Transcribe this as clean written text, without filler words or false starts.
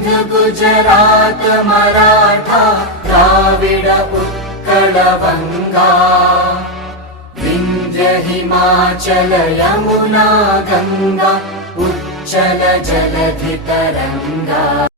Gujarat Maratha Dravid Utkal Banga Vindhya Himachal Yamuna Ganga उच्चल जलधि Tharanga.